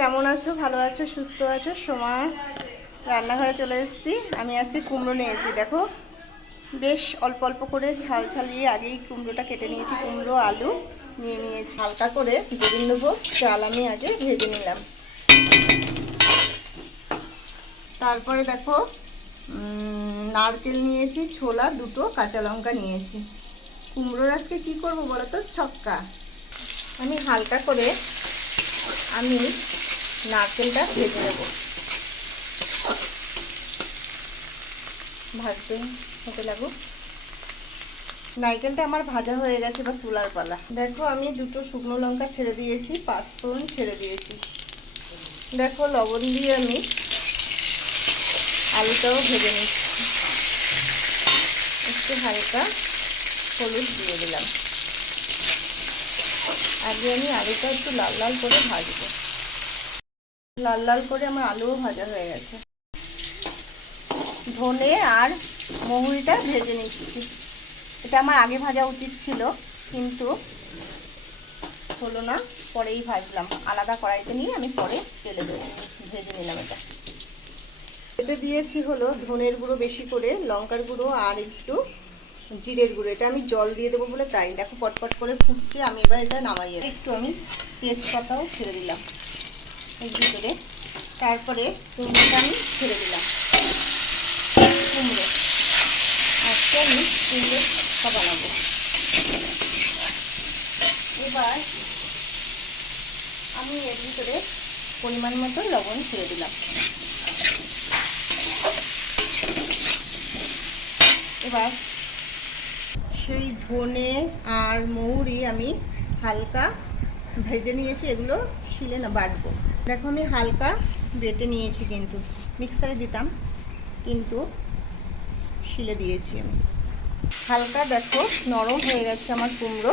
কেমন আছো? ভালো আছো? সুস্থ আছো? সময় রান্নাঘরে চলে এসেছি। আমি আজকে কুমড়ো নিয়েছি, দেখো। বেশ অল্প অল্প করে ছাল ছালিয়ে আগেই কুমড়োটা কেটে নিয়েছি। কুমড়ো, আলু নিয়ে নিয়েছি। হালকা করে ভেজে নেব। চাল আমি আগে ভেজে নিলাম। তারপরে দেখো নারকেল নিয়েছি, ছোলা, দুটো কাঁচা লঙ্কা নিয়েছি। কুমড়োর আজকে কী করব বলো তো? ছক্কা। আমি হালকা করে আমি নারকেলটা ভেজে নেব। ভাজতে হতে লাগুক নারকেলটা আমার ভাজা হয়ে গেছে বা তুলার পালা। দেখো আমি দুটো শুকনো লঙ্কা ছেড়ে দিয়েছি, পাঁচফোড়ন ছেড়ে দিয়েছি। দেখো লবণ দিয়ে আমি আলুটাও ভেজে নিচ্ছি। একটু হালকা হলুদ দিয়ে দিলাম। আগে আমি আলুটা একটু লাল লাল করে ভাজবো। লাল লাল করে আমার আলুও ভাজা হয়ে গেছে। ধনে আর মহুরিটা ভেজে নিচ্ছি। এটা আমার আগে ভাজা উচিত ছিল, কিন্তু হলো না, পরেই ভাজলাম। আলাদা কড়াইতে নিয়ে আমি পরে তেলে দেবো, ভেজে নিলাম এটা। এতে দিয়েছি হলো ধনের গুঁড়ো বেশি করে, লঙ্কার গুঁড়ো আর একটু জিরের গুঁড়ো। এটা আমি জল দিয়ে দেবো বলে তাই, দেখো পটপট করে ফুটছে, আমি এবার এটা নামাই একটু আমি তেজপাতাও ছেড়ে দিলাম। এর ভিতরে তারপরে কুমড়োটা আমি ছেড়ে দিলাম। কুমড়ো। আজকে আমি কুমড়ো বানাবো। এবার আমি এর ভিতরে পরিমাণ মতো লবণ ছেড়ে দিলাম। এবার সেই ধনে আর মৌরি আমি হালকা ভেজে নিয়েছি। এগুলো শিলে না বাটবো। দেখো আমি হালকা বেটে নিয়েছি কিন্তু। মিক্সারে দিতাম, কিন্তু শিলে দিয়েছি আমি। হালকা দেখো, নরম হয়ে গেছে আমার কুমড়ো।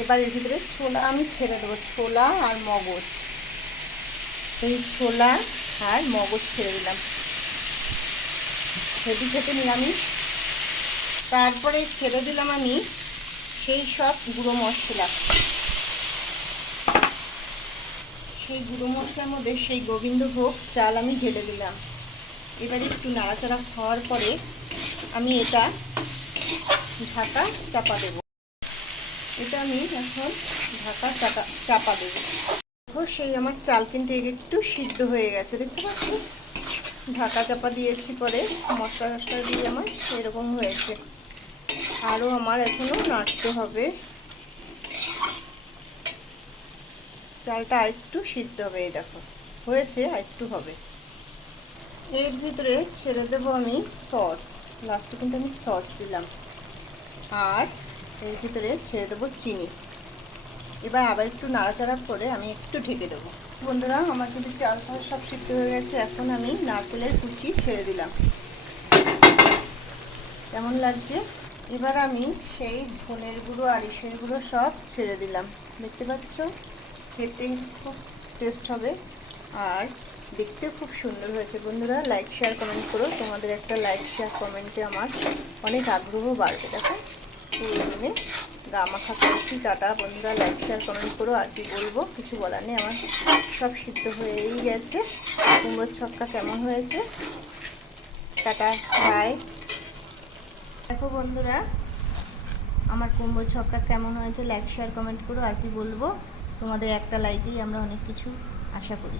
এবার এর ভিতরে ছোলা আমি ছেড়ে দেবো, ছোলা আর মগজ। এই ছোলা আর মগজ ছেড়ে দিলাম। হেঁটে খেতে নিরামিষ। তারপরে ছেড়ে দিলাম আমি সেই সব গুঁড়ো মশলা। সেই গুঁড়ো মশলার মধ্যে সেই গোবিন্দভোগ চাল আমি ঢেলে দিলাম। এবারে একটু নাড়াচাড়া খাওয়ার পরে আমি এটা ঢাকা চাপা দেব। এটা আমি এখন ঢাকা চাপা চাপা দেব। দেখো সেই আমার চাল কিন্তু একটু সিদ্ধ হয়ে গেছে। দেখতে পাচ্ছ? ঢাকা চাপা দিয়েছি পরে মশলা টশলা দিয়ে আমার এরকম হয়েছে। আরও আমার এখনও নাড়তে হবে। চালটা আরেকটু সিদ্ধ হবে, এই দেখো। হয়েছে, আরেকটু হবে। এর ভিতরে ছেড়ে দেবো আমি সস। লাস্টে কিন্তু আমি সস দিলাম। আর এর ভিতরে ছেড়ে দেবো চিনি। এবার আবার একটু নাড়াচাড়া করে আমি একটু ঢেকে দেবো। বন্ধুরা, আমার কিন্তু চাল ফাল সব সিদ্ধ হয়ে গেছে। এখন আমি নারকেলের কুচি ছেড়ে দিলাম। কেমন লাগছে? এবার আমি সেই ধনের গুঁড়ো আর ইসের গুঁড়ো সব ছেড়ে দিলাম। দেখতে পাচ্ছ? খেতে খুব টেস্ট হবে। আর দেখতে খুব সুন্দর হয়েছে বন্ধুরা। লাইক শেয়ার কমেন্ট করো। তোমাদের একটা লাইক শেয়ার কমেন্টে আমার অনেক আগ্রহ বাড়বে, দেখো। পুরো গা মাখা করছি। টাটা বন্ধুরা। লাইক শেয়ার কমেন্ট করো। আর কি বলব? কিছু বলার নেই। আমার সব সিদ্ধ হয়েই গেছে। কুমড়োর ছক্কা কেমন হয়েছে? টাটা বাই দেখো বন্ধুরা, আমার কুমড়ো ছক্কা কেমন হয়েছে? লাইক শেয়ার কমেন্ট করো। আর কি বলব? তোমাদের একটা লাইকেই আমরা অনেক কিছু আশা করি।